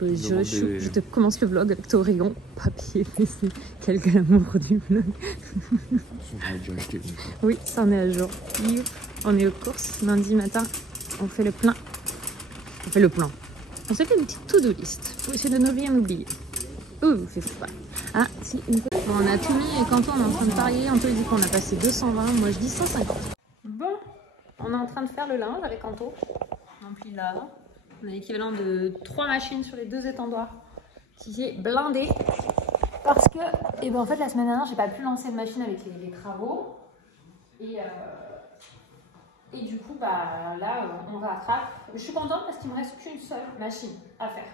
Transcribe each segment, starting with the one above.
Je te commence le vlog avec ton rayon papier WC. Quel glamour du vlog. Oui, ça en est à jour. On est aux courses lundi matin. On fait le plein. On fait le plan. On s'est fait une petite to-do list pour essayer de ne rien oublier. Ouh, fais pas. Ah, si, une fois. Bon, on a tout mis et Quentin, on est en train de parier. Anto, il dit qu'on a passé 220. Moi, je dis 150. Bon, on est en train de faire le linge avec Anto. On plie là. On a l'équivalent de 3 machines sur les 2 étendoirs qui est blindé. Parce que, et ben en fait, la semaine dernière, j'ai pas pu lancer de machine avec les travaux. Et du coup, bah là, on rattrape. Je suis contente parce qu'il me reste qu'une seule machine à faire.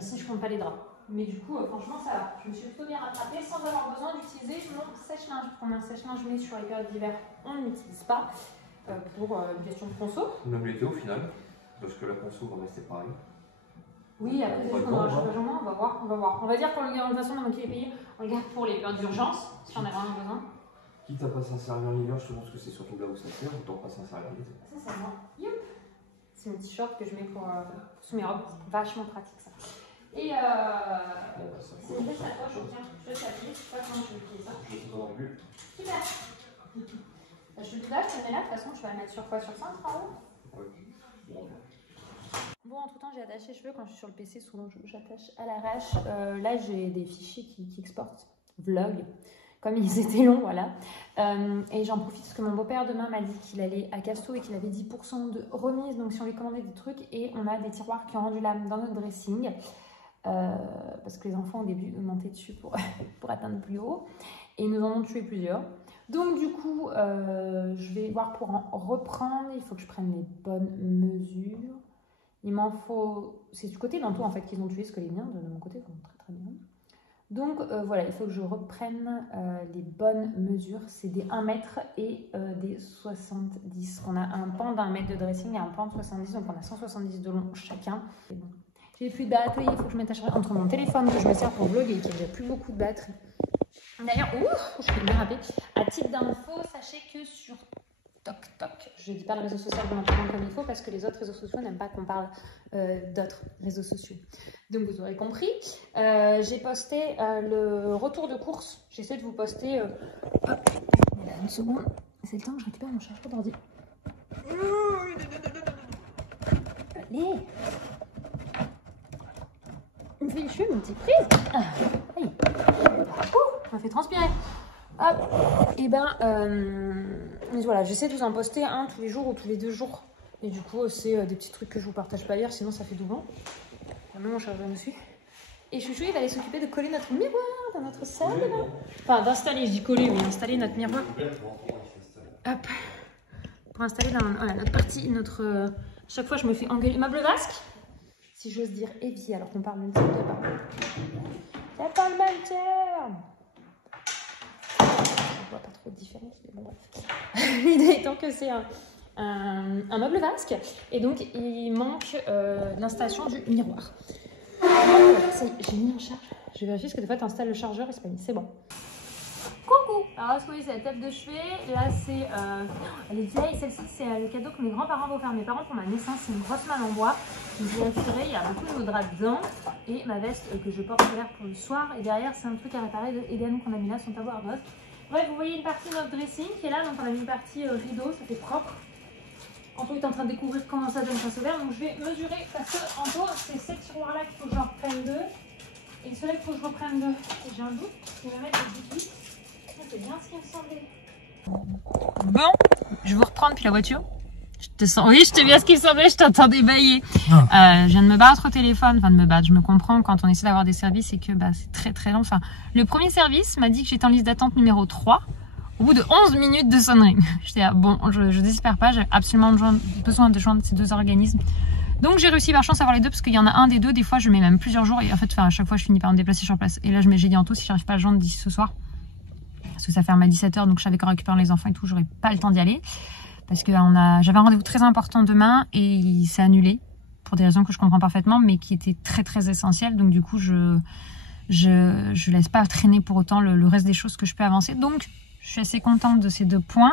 Si je compte pas les draps. Mais du coup, franchement, ça va. Je me suis plutôt bien rattrapée sans avoir besoin d'utiliser mon sèche-linge. Comme un sèche-linge, mais sur les périodes d'hiver, on ne l'utilise pas pour une question de conso. Même l'été au final, parce que la conso va rester pareil. Oui, après, c'est juste qu'on aura le chauffage en moins, on va voir. On va dire qu'on le garde de toute façon, maintenant qu'il est payé, on le garde pour les périodes d'urgence, si on a vraiment besoin. Quitte à pas s'en servir l'hiver, je pense que c'est surtout là où ça sert, autant pas s'en servir l'été. Ça, c'est moi. Youp. C'est mon t-shirt que je mets pour sous mes robes, c'est vachement pratique ça. Et c'est une veste à toi, je tiens, je te t'appuie, je sais pas comment je vais plier ça. Je sais pas non plus. Super. Je te là, je te mets là, de toute façon, tu vas le mettre sur quoi? Sur 5 en haut? Oui. Bon, entre temps, j'ai attaché les cheveux. Quand je suis sur le PC, souvent j'attache à l'arrache. Là, j'ai des fichiers qui exportent vlog, comme ils étaient longs, voilà. Et j'en profite parce que mon beau-père demain m'a dit qu'il allait à Casto et qu'il avait 10% de remise. Donc, si on lui commandait des trucs, et on a des tiroirs qui ont rendu l'âme dans notre dressing. Parce que les enfants au début montaient dessus pour atteindre plus haut. Et ils nous en ont tué plusieurs. Donc du coup, je vais voir pour en reprendre. Il faut que je prenne les bonnes mesures. Il m'en faut... C'est du côté d'Anto en fait qu'ils ont tué, ce que les miens de mon côté vont très très bien. Donc voilà, il faut que je reprenne les bonnes mesures. C'est des 1 mètre et des 70. On a un pan d'1 mètre de dressing et un pan de 70. Donc on a 170 de long chacun. Bon. J'ai plus de batterie, il faut que je mette entre mon téléphone que je me sers pour vlogger et qui a déjà plus beaucoup de batterie. D'ailleurs, je suis bien rapide. À titre d'info, sachez que sur TokTok, je ne dis pas le réseau social de l'entraînement comme il faut parce que les autres réseaux sociaux n'aiment pas qu'on parle d'autres réseaux sociaux. Donc vous aurez compris. J'ai posté le retour de course. J'essaie de vous poster. Hop, une seconde. C'est le temps que je récupère mon chargeur d'ordi. Allez. Il me fait chaud, une petite prise. Aïe. Ça m'a fait transpirer. Hop. Et voilà, j'essaie de vous en poster un tous les jours ou tous les 2 jours. Et du coup, c'est des petits trucs que je vous partage pas hier, sinon ça fait doublon. Même mon chargeur dessus. Et Chouchou, il va aller s'occuper de coller notre miroir dans notre salle. Là. Enfin, d'installer, je dis coller, mais installer notre miroir. Hop. Pour installer dans notre partie, notre. Chaque fois, je me fais engueuler. Meuble vasque. Si j'ose dire évier, alors qu'on parle même terme de pas. C'est pas le même terme. Je vois pas trop de différence, mais bon bref. L'idée étant que c'est un meuble vasque, et donc il manque l'installation du miroir. Voilà, ça y est, j'ai mis en charge. Je vais vérifier parce que des fois tu installes le chargeur et c'est pas mis, c'est bon. Coucou. Alors là, c'est la table de chevet. Là, c'est... elle est vieille. Celle-ci, c'est le cadeau que mes grands-parents vont faire à mes parents pour ma naissance. C'est une grosse malle en bois. Je vous ai assuré, il y a beaucoup de nos draps dedans. Et ma veste que je porte l'hiver pour le soir. Et derrière, c'est un truc à réparer de Eden qu'on a mis là sans avoir d'autre. Bref, vous voyez une partie de notre dressing qui est là. Donc, on a mis une partie rideau. Ça fait propre. Anto est en train de découvrir comment ça donne face au vert. Donc, je vais mesurer parce que Anto, c'est ces tiroirs-là qu'il faut que j'en reprenne 2. Et celui-là, il faut que je reprenne 2. Et j'ai un doute. Je vais mettre le 18. C'est bien ce qui me semblait. Bon, je vais vous reprendre puis la voiture. Je te sens. Oui, je t'ai bien ce qui me semblait, je t'entendais bailler. Je viens de me battre au téléphone, enfin de me battre, je me comprends quand on essaie d'avoir des services et que c'est très très long. Enfin, le premier service m'a dit que j'étais en liste d'attente numéro 3 au bout de 11 minutes de sonnerie. J'étais bon, je désespère pas, j'ai absolument besoin de joindre ces 2 organismes. Donc j'ai réussi par chance à avoir les 2 parce qu'il y en a un des 2, des fois je mets même plusieurs jours et en fait à chaque fois je finis par me déplacer sur place. Et là j'ai dit Anto si j'arrive pas à le joindre d'ici ce soir. Parce que ça ferme à 17h, donc je savais qu'en récupérant les enfants et tout, j'aurais pas le temps d'y aller. Parce que j'avais un rendez-vous très important demain et il s'est annulé pour des raisons que je comprends parfaitement, mais qui étaient très très essentielles. Donc du coup, je laisse pas traîner pour autant le reste des choses que je peux avancer. Donc je suis assez contente de ces 2 points.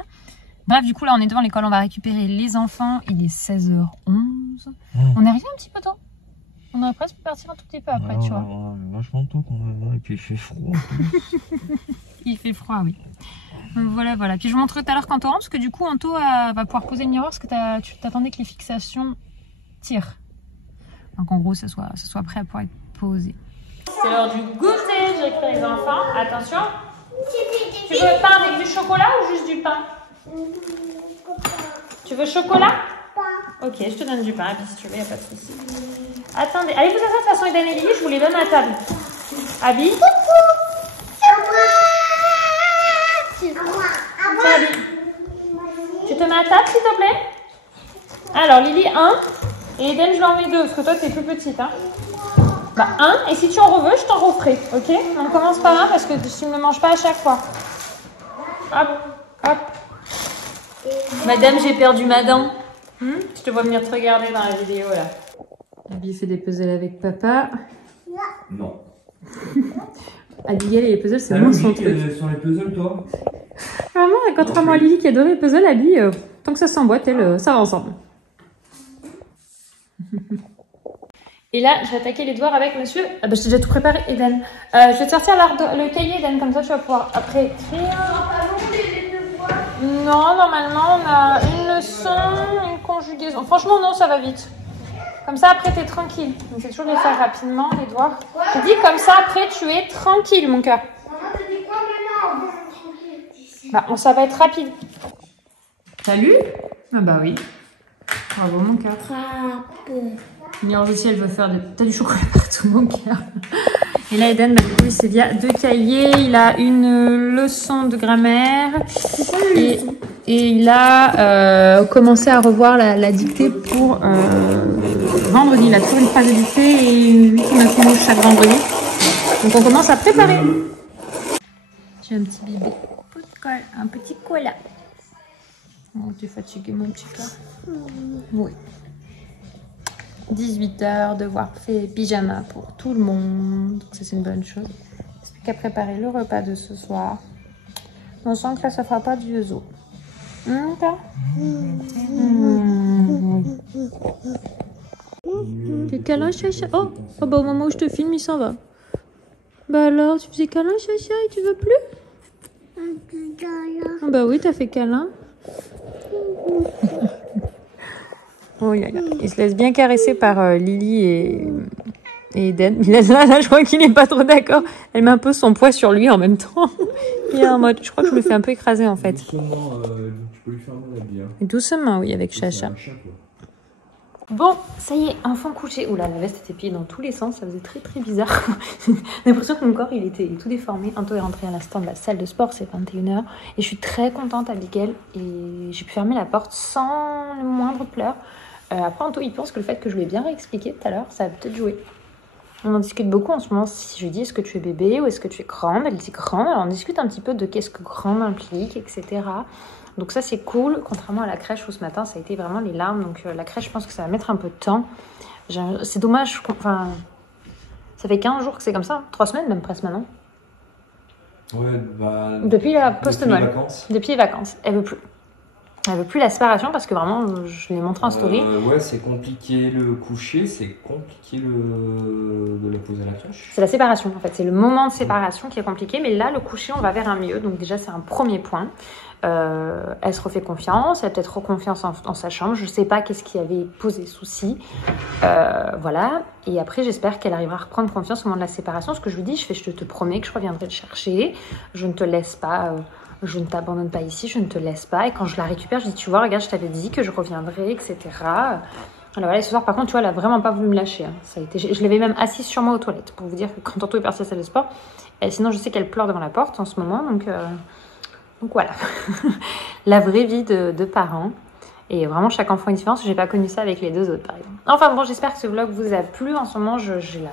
Bref, du coup là on est devant l'école, on va récupérer les enfants. Il est 16h11. On est arrivé un petit peu tôt. On aurait presque pu partir un tout petit peu après, tu vois. Vachement de temps qu'on va et puis il fait froid. Il fait froid, oui. Donc voilà. Puis je vous montrerai tout à l'heure quand on rentre, parce que du coup, Anto va pouvoir poser le miroir, parce que tu t'attendais que les fixations tirent. Donc en gros, ça soit prêt à pouvoir être posé. C'est l'heure du goûter, j'écris les enfants. Attention. Tu veux pain avec du chocolat ou juste du pain? Tu veux chocolat? Ok, je te donne du pain, si tu veux, il n'y a pas de souci. Attendez, allez vous asseoir de toute façon, Eden et Lily, je vous les donne à table. Abby. Abby. Tu te mets à table, s'il te plaît? Alors, Lily, 1. Et Eden, je lui en mets 2, parce que toi, t'es plus petite. Hein. Bah, 1. Et si tu en reveux, je t'en referai. Ok? On commence par 1, parce que tu ne me manges pas à chaque fois. Hop, hop. Madame, j'ai perdu ma dent. Je te vois venir te regarder dans la vidéo, là. Abby fait des puzzles avec papa. Non. Abigail et les puzzles, c'est moins son truc. Sur les puzzles, toi? Vraiment, contrairement à Lily qui adore les puzzles, Abby, tant que ça s'emboîte, elle, ça va ensemble. Et là, je vais attaquer les devoirs avec monsieur. Ah bah, je t'ai déjà tout préparé, Eden. Je vais te sortir le cahier, Eden, comme ça tu vas pouvoir après écrire. Non, normalement, on a une leçon, une conjugaison. Franchement, non, ça va vite. Comme ça, après, t'es tranquille. Donc, c'est toujours de les faire rapidement, les devoirs. Je dis comme ça, après, tu es tranquille, mon cœur. Bah, ça va être rapide. Salut. Ah bah oui. Bravo, mon cœur. Mire aussi, elle veut faire des... T'as du chocolat partout, mon cœur. Et là, Eden, bah, du coup, c'est via 2 cahiers. Il a une leçon de grammaire. Et il a commencé à revoir la dictée pour vendredi. Il a toujours une phrase de dictée et une ultimation chaque vendredi. Donc, on commence à préparer. J'ai un petit bébé. Un petit cola. Oh, tu es fatigué, mon petit cœur? Oui. 18h, devoir fait, pyjama pour tout le monde. Donc ça, c'est une bonne chose. Il reste plus qu'à préparer le repas de ce soir. On sent que là, ça fera pas de vieux os. T'es câlin, chacha? Oh, bah au moment où je te filme, il s'en va. Bah alors, tu faisais câlin, chacha, et tu veux plus? Ah bah oui, t'as fait câlin. Oh là là. Il se laisse bien caresser par Lily et Eden. Là, je crois qu'il n'est pas trop d'accord. Elle met un peu son poids sur lui en même temps. Il est en mode, je crois que je me fais un peu écraser en fait. Doucement, tu peux lui faire mon habit. Hein. Doucement, oui, avec Chacha. Bon, ça y est, enfant couché. Oula, la veste était pliée dans tous les sens, ça faisait très très bizarre. J'ai l'impression que mon corps, il était tout déformé. Anto est rentré à l'instant de la salle de sport, c'est 21h. Et je suis très contente, Abigail. Et j'ai pu fermer la porte sans le moindre pleur. Après, Anto, il pense que le fait que je lui ai bien réexpliqué tout à l'heure, ça a peut-être joué. On en discute beaucoup en ce moment. Si je lui dis est-ce que tu es bébé ou est-ce que tu es grande, elle dit grande. Alors on discute un petit peu de qu'est-ce que grande implique, etc. Donc ça c'est cool, contrairement à la crèche où ce matin ça a été vraiment les larmes. Donc la crèche, je pense que ça va mettre un peu de temps. C'est dommage, enfin, ça fait 15 jours que c'est comme ça, 3 semaines même presque maintenant. Ouais, bah, depuis la post-Noël. Depuis les vacances. Elle veut plus. Elle veut plus la séparation parce que vraiment, je l'ai montré en story. Ouais, c'est compliqué le coucher, c'est compliqué de la poser à la crèche. C'est la séparation en fait, c'est le moment de séparation qui est compliqué. Mais là, le coucher, on va vers un mieux. Donc déjà, c'est un premier point. Elle se refait confiance, elle a peut-être reconfiance en sa chambre. Je sais pas qu'est-ce qui avait posé souci. Voilà. Et après, j'espère qu'elle arrivera à reprendre confiance au moment de la séparation. Ce que je lui dis, je te promets que je reviendrai te chercher. Je ne te laisse pas... je ne t'abandonne pas ici, je ne te laisse pas. Et quand je la récupère, je dis, tu vois, regarde, je t'avais dit que je reviendrai, etc. Alors voilà, ce soir, par contre, tu vois, elle a vraiment pas voulu me lâcher. Hein. Ça a été... Je l'avais même assise sur moi aux toilettes, pour vous dire que quand Anto est parti à la salle de sport. Et sinon, je sais qu'elle pleure devant la porte en ce moment. Donc voilà, la vraie vie de parents. Et vraiment, chaque enfant est différent. J'ai pas connu ça avec les 2 autres, par exemple. Enfin bon, j'espère que ce vlog vous a plu. En ce moment, j'ai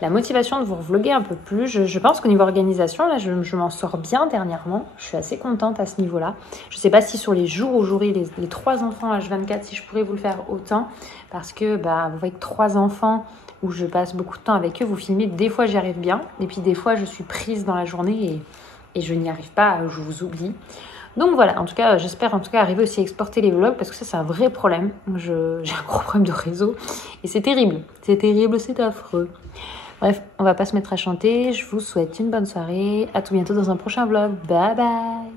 la motivation de vous vlogger un peu plus. Je pense qu'au niveau organisation, là, je m'en sors bien dernièrement. Je suis assez contente à ce niveau-là. Je sais pas si sur les jours où j'aurai les 3 enfants H24, si je pourrais vous le faire autant. Parce que, bah, vous voyez que 3 enfants où je passe beaucoup de temps avec eux, vous filmez, des fois j'y arrive bien. Et puis des fois, je suis prise dans la journée et je n'y arrive pas, je vous oublie. Donc voilà, en tout cas, j'espère en tout cas arriver aussi à exporter les vlogs parce que ça, c'est un vrai problème. J'ai un gros problème de réseau et c'est terrible, c'est affreux. Bref, on va pas se mettre à chanter. Je vous souhaite une bonne soirée. À tout bientôt dans un prochain vlog. Bye bye.